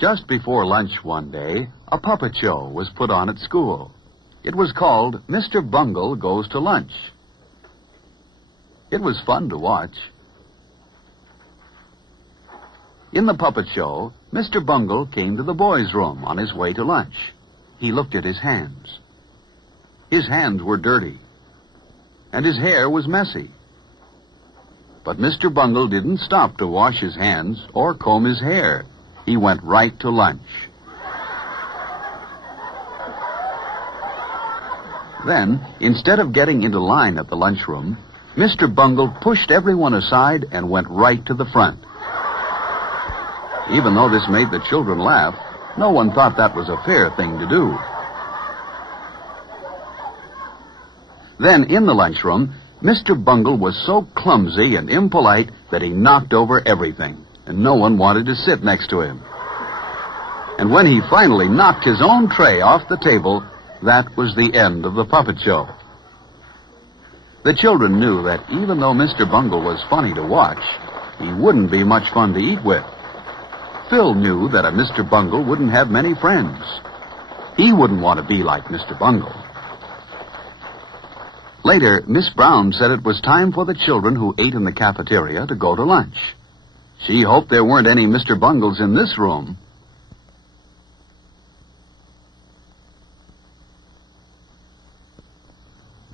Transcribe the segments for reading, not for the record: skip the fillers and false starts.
Just before lunch one day, a puppet show was put on at school. It was called Mr. Bungle Goes to Lunch. It was fun to watch. In the puppet show, Mr. Bungle came to the boys' room on his way to lunch. He looked at his hands. His hands were dirty, and his hair was messy. But Mr. Bungle didn't stop to wash his hands or comb his hair. He went right to lunch. Then, instead of getting into line at the lunchroom, Mr. Bungle pushed everyone aside and went right to the front. Even though this made the children laugh, no one thought that was a fair thing to do. Then, in the lunchroom, Mr. Bungle was so clumsy and impolite that he knocked over everything, and no one wanted to sit next to him. And when he finally knocked his own tray off the table, that was the end of the puppet show. The children knew that even though Mr. Bungle was funny to watch, he wouldn't be much fun to eat with. Phil knew that a Mr. Bungle wouldn't have many friends. He wouldn't want to be like Mr. Bungle. Later, Miss Brown said it was time for the children who ate in the cafeteria to go to lunch. She hoped there weren't any Mr. Bungles in this room.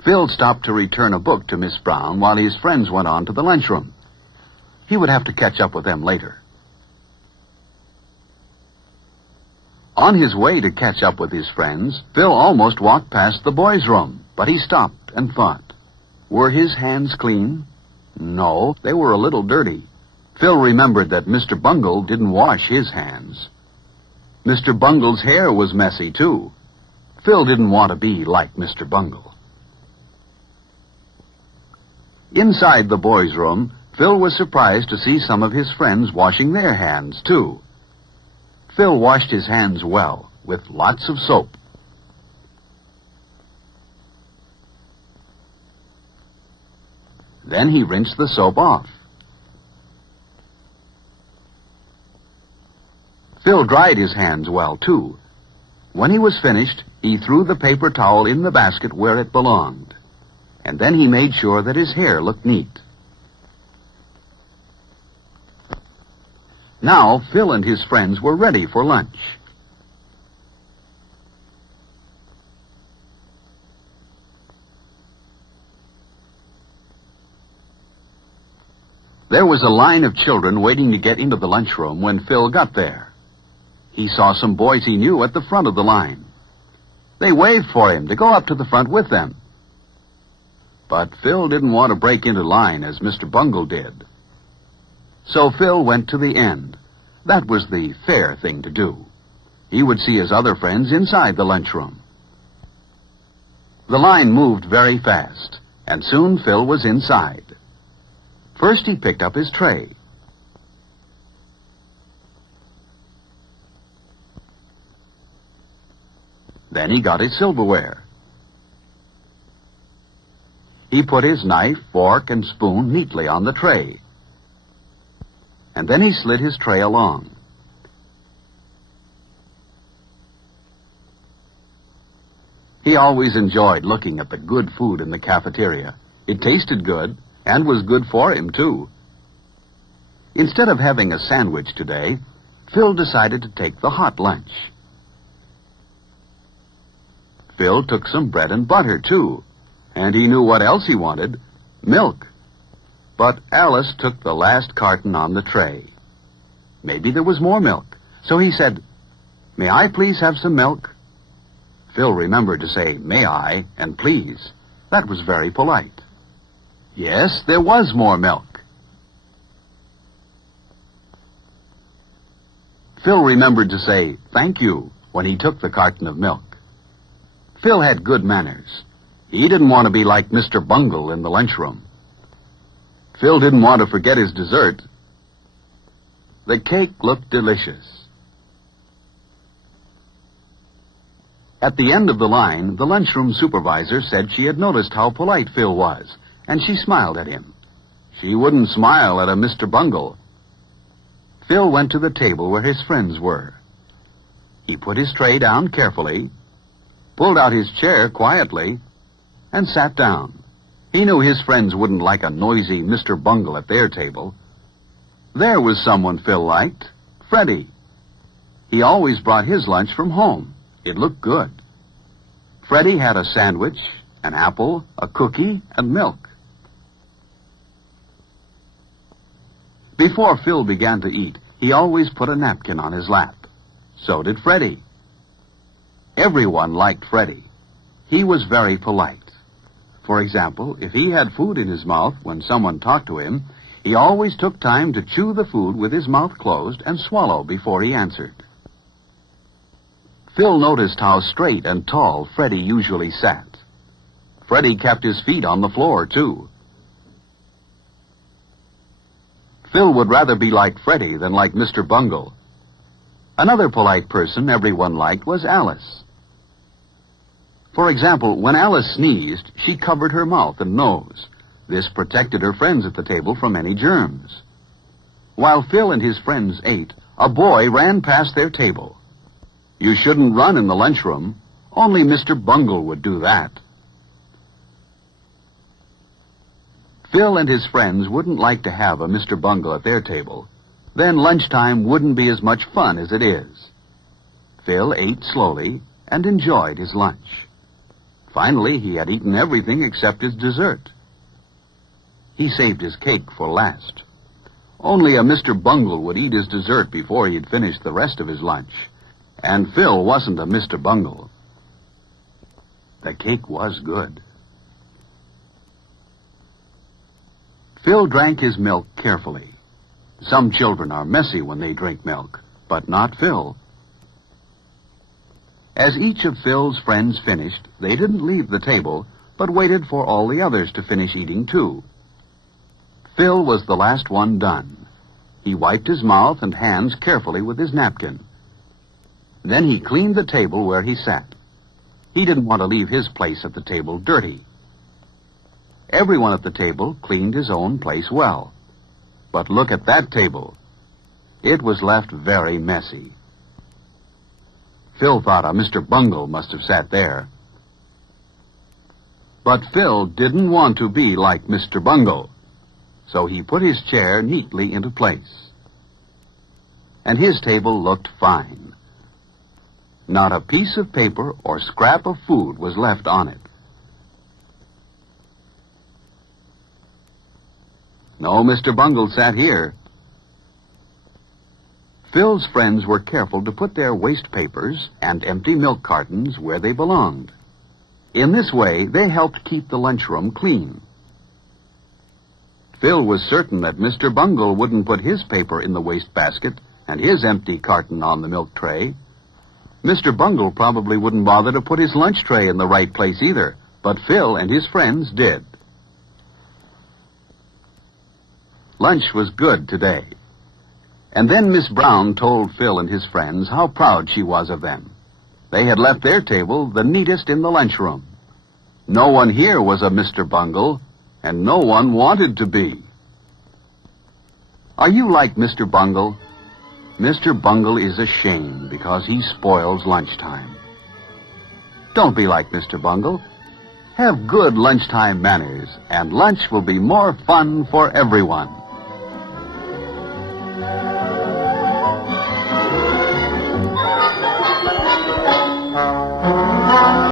Phil stopped to return a book to Miss Brown while his friends went on to the lunchroom. He would have to catch up with them later. On his way to catch up with his friends, Phil almost walked past the boys' room, but he stopped and thought. Were his hands clean? No, they were a little dirty. Phil remembered that Mr. Bungle didn't wash his hands. Mr. Bungle's hair was messy, too. Phil didn't want to be like Mr. Bungle. Inside the boys' room, Phil was surprised to see some of his friends washing their hands, too. Phil washed his hands well, with lots of soap. Then he rinsed the soap off. Phil dried his hands well, too. When he was finished, he threw the paper towel in the basket where it belonged. And then he made sure that his hair looked neat. Now, Phil and his friends were ready for lunch. There was a line of children waiting to get into the lunchroom when Phil got there. He saw some boys he knew at the front of the line. They waved for him to go up to the front with them. But Phil didn't want to break into line as Mr. Bungle did. So Phil went to the end. That was the fair thing to do. He would see his other friends inside the lunchroom. The line moved very fast, and soon Phil was inside. First he picked up his tray. Then he got his silverware. He put his knife, fork, and spoon neatly on the tray. And then he slid his tray along. He always enjoyed looking at the good food in the cafeteria. It tasted good, and was good for him, too. Instead of having a sandwich today, Phil decided to take the hot lunch. Phil took some bread and butter, too. And he knew what else he wanted, milk. But Alice took the last carton on the tray. Maybe there was more milk. So he said, "May I please have some milk?" Phil remembered to say, "May I," and "please." That was very polite. Yes, there was more milk. Phil remembered to say, "Thank you," when he took the carton of milk. Phil had good manners. He didn't want to be like Mr. Bungle in the lunchroom. Phil didn't want to forget his dessert. The cake looked delicious. At the end of the line, the lunchroom supervisor said she had noticed how polite Phil was, and she smiled at him. She wouldn't smile at a Mr. Bungle. Phil went to the table where his friends were. He put his tray down carefully, pulled out his chair quietly, and sat down. He knew his friends wouldn't like a noisy Mr. Bungle at their table. There was someone Phil liked, Freddie. He always brought his lunch from home. It looked good. Freddie had a sandwich, an apple, a cookie, and milk. Before Phil began to eat, he always put a napkin on his lap. So did Freddie. Everyone liked Freddie. He was very polite. For example, if he had food in his mouth when someone talked to him, he always took time to chew the food with his mouth closed and swallow before he answered. Phil noticed how straight and tall Freddie usually sat. Freddie kept his feet on the floor, too. Phil would rather be like Freddie than like Mr. Bungle. Another polite person everyone liked was Alice. For example, when Alice sneezed, she covered her mouth and nose. This protected her friends at the table from any germs. While Phil and his friends ate, a boy ran past their table. You shouldn't run in the lunchroom. Only Mr. Bungle would do that. Phil and his friends wouldn't like to have a Mr. Bungle at their table. Then lunchtime wouldn't be as much fun as it is. Phil ate slowly and enjoyed his lunch. Finally, he had eaten everything except his dessert. He saved his cake for last. Only a Mr. Bungle would eat his dessert before he'd finished the rest of his lunch. And Phil wasn't a Mr. Bungle. The cake was good. Phil drank his milk carefully. Some children are messy when they drink milk, but not Phil. As each of Phil's friends finished, they didn't leave the table, but waited for all the others to finish eating too. Phil was the last one done. He wiped his mouth and hands carefully with his napkin. Then he cleaned the table where he sat. He didn't want to leave his place at the table dirty. Everyone at the table cleaned his own place well. But look at that table. It was left very messy. Phil thought a Mr. Bungle must have sat there. But Phil didn't want to be like Mr. Bungle, so he put his chair neatly into place. And his table looked fine. Not a piece of paper or scrap of food was left on it. No Mr. Bungle sat here. Phil's friends were careful to put their waste papers and empty milk cartons where they belonged. In this way, they helped keep the lunchroom clean. Phil was certain that Mr. Bungle wouldn't put his paper in the waste basket and his empty carton on the milk tray. Mr. Bungle probably wouldn't bother to put his lunch tray in the right place either, but Phil and his friends did. Lunch was good today. And then Miss Brown told Phil and his friends how proud she was of them. They had left their table the neatest in the lunchroom. No one here was a Mr. Bungle, and no one wanted to be. Are you like Mr. Bungle? Mr. Bungle is a shame because he spoils lunchtime. Don't be like Mr. Bungle. Have good lunchtime manners, and lunch will be more fun for everyone.